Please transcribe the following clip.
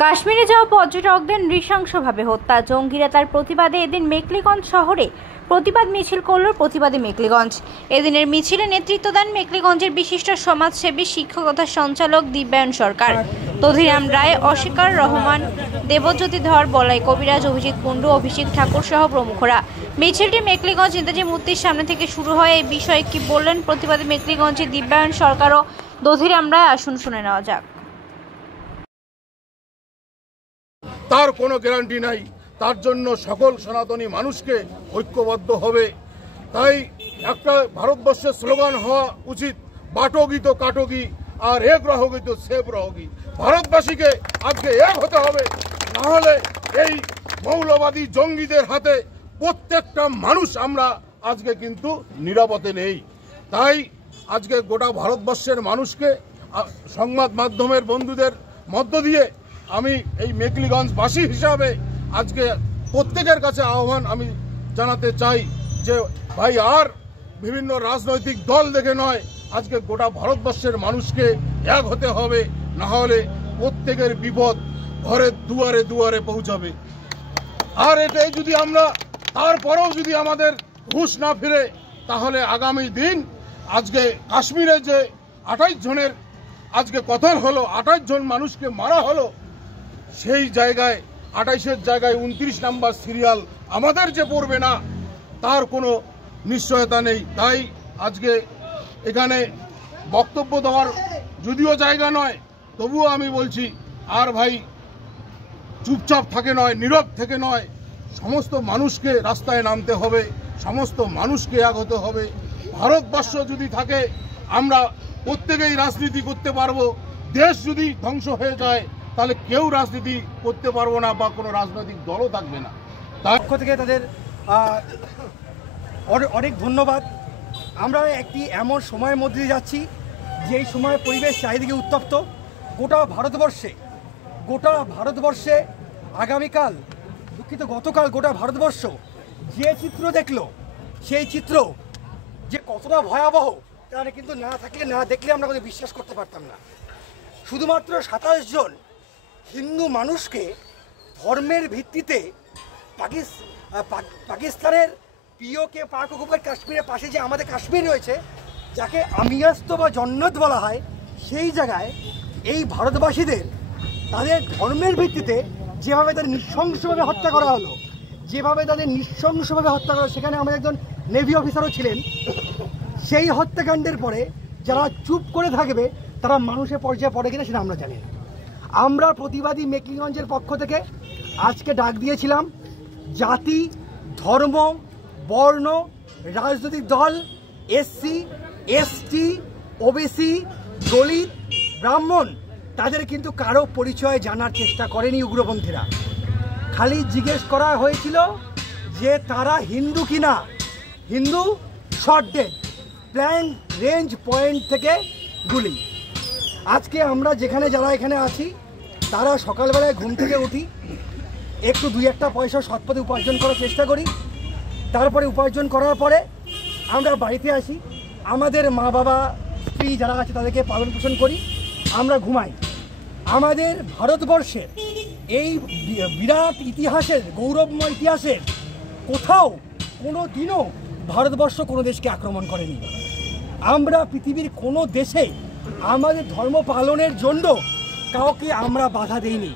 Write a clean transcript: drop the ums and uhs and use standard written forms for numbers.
কাশ্মীরে যাওয়া পর্যটকদের নৃশংসভাবে হত্যা, জঙ্গিরা তার প্রতিবাদে এদিন মেখলিগঞ্জ শহরে প্রতিবাদ মিছিল করল প্রতিবাদী মেখলিগঞ্জ। এদিনের মিছিলে নেতৃত্ব দেন মেখলিগঞ্জের বিশিষ্ট সমাজসেবী, শিক্ষকতা সঞ্চালক দিব্যায়ন সরকার, তধিরাম রায়, অস্বীকার রহমান, দেবজ্যোতি ধর, বলাই কবিরাজ, অভিজিৎ কুণ্ডু, অভিষেক ঠাকুর সহ প্রমুখরা। মিছিলটি মেখলিগঞ্জ নেতাজি মূর্তির সামনে থেকে শুরু হয়। এই বিষয়ে কি বললেন প্রতিবাদী মেখলিগঞ্জের দিব্যায়ন সরকার ও দধিরাম রায়, আসুন শুনে নেওয়া যাক। তার কোনো গ্যারান্টি নাই, তার জন্য সকল সনাতনী মানুষকে ঐক্যবদ্ধ হবে। তাই একটা ভারতবর্ষের স্লোগান হওয়া উচিত, বাটোগি তো কাটোগি আর এক রহগি তো সেব রহগি। ভারতবাসীকে আজকে এক হতে হবে, নাহলে এই মৌলবাদী জঙ্গিদের হাতে প্রত্যেকটা মানুষ আমরা আজকে কিন্তু নিরাপদে নেই। তাই আজকে গোটা ভারতবর্ষের মানুষকে, সংবাদ মাধ্যমের বন্ধুদের মধ্য দিয়ে আমি এই মেখলিগঞ্জবাসী হিসাবে আজকে প্রত্যেকের কাছে আহ্বান আমি জানাতে চাই যে ভাই, আর বিভিন্ন রাজনৈতিক দল দেখে নয়, আজকে গোটা ভারতবর্ষের মানুষকে এক হতে হবে, না হলে প্রত্যেকের বিপদ ঘরের দুয়ারে দুয়ারে পৌঁছাবে। আর এটাই যদি আমরা তারপরেও যদি আমাদের হুঁশ না ফিরে, তাহলে আগামী দিন আজকে কাশ্মীরে যে 28 জনের আজকে কতল হলো, 28 জন মানুষকে মারা হলো, সেই জায়গায় 28-এর জায়গায় 29 নাম্বার সিরিয়াল আমাদের যে পড়বে না, তার কোনো নিশ্চয়তা নেই। তাই আজকে এখানে বক্তব্য দেওয়ার যদিও জায়গা নয়, তবুও আমি বলছি, আর ভাই চুপচাপ থাকে নয়, নীরব থেকে নয়, সমস্ত মানুষকে রাস্তায় নামতে হবে, সমস্ত মানুষকে এক হতে হবে। ভারতবর্ষ যদি থাকে, আমরা প্রত্যেকেই রাজনীতি করতে পারবো। দেশ যদি ধ্বংস হয়ে যায়, তাহলে কেউ রাজনীতি করতে পারবো না বা কোনো রাজনৈতিক দলও থাকবে না। তার পক্ষ থেকে তাদের অনেক ধন্যবাদ। আমরা একটি এমন সময়ের মধ্যে দিয়ে যাচ্ছি, যেই সময় পরিবেশ চারিদিকে উত্তপ্ত। গোটা ভারতবর্ষে আগামীকাল, গতকাল গোটা ভারতবর্ষ যে চিত্র দেখলো, সেই চিত্র যে কতটা ভয়াবহ, তাহলে কিন্তু না দেখলে আমরা কোনো বিশ্বাস করতে পারতাম না। শুধুমাত্র 27 জন হিন্দু মানুষকে ধর্মের ভিত্তিতে পাকিস্তানের পিওকে, পাক অকুপাইড কাশ্মীরের পাশে যে আমাদের কাশ্মীর রয়েছে, যাকে আমিয়াস্ত বা জন্নত বলা হয়, সেই জায়গায় এই ভারতবাসীদের তাদের ধর্মের ভিত্তিতে যেভাবে তাদের নৃশংসভাবে হত্যা করা হলো, সেখানে আমাদের একজন নেভি অফিসারও ছিলেন। সেই হত্যাকাণ্ডের পরে যারা চুপ করে থাকবে, তারা মানুষের পর্যায়ে পড়ে কিনা সেটা আমরা জানি না। আমরা প্রতিবাদী মেখলিগঞ্জের পক্ষ থেকে আজকে ডাক দিয়েছিলাম, জাতি, ধর্ম, বর্ণ, রাজনৈতিক দল, এসসি, এসটি, ওবিসি, দলিত, ব্রাহ্মণ, তাদের কিন্তু কারো পরিচয় জানার চেষ্টা করেনি উগ্রপন্থীরা। খালি জিজ্ঞেস করা হয়েছিল যে তারা হিন্দু কিনা। Hindu, short date, plan range point থেকে গুলি। আজকে আমরা যারা এখানে আছি, তারা সকালবেলায় ঘুম থেকে উঠি, একটু 2-1 পয়সা সৎপথে উপার্জন করার চেষ্টা করি। তারপরে উপার্জন করার পরে আমরা বাড়িতে আসি, আমাদের মা বাবা, স্ত্রী যারা আছে তাদেরকে পালন পোষণ করি, আমরা ঘুমাই। আমাদের ভারতবর্ষের এই বিরাট ইতিহাসের, গৌরবময় ইতিহাসের কোথাও কোনো দিনও ভারতবর্ষ কোনো দেশকে আক্রমণ করেনি। আমরা পৃথিবীর কোনো দেশে আমাদের ধর্ম পালনের জন্য কাউকে আমরা বাধা দেইনি।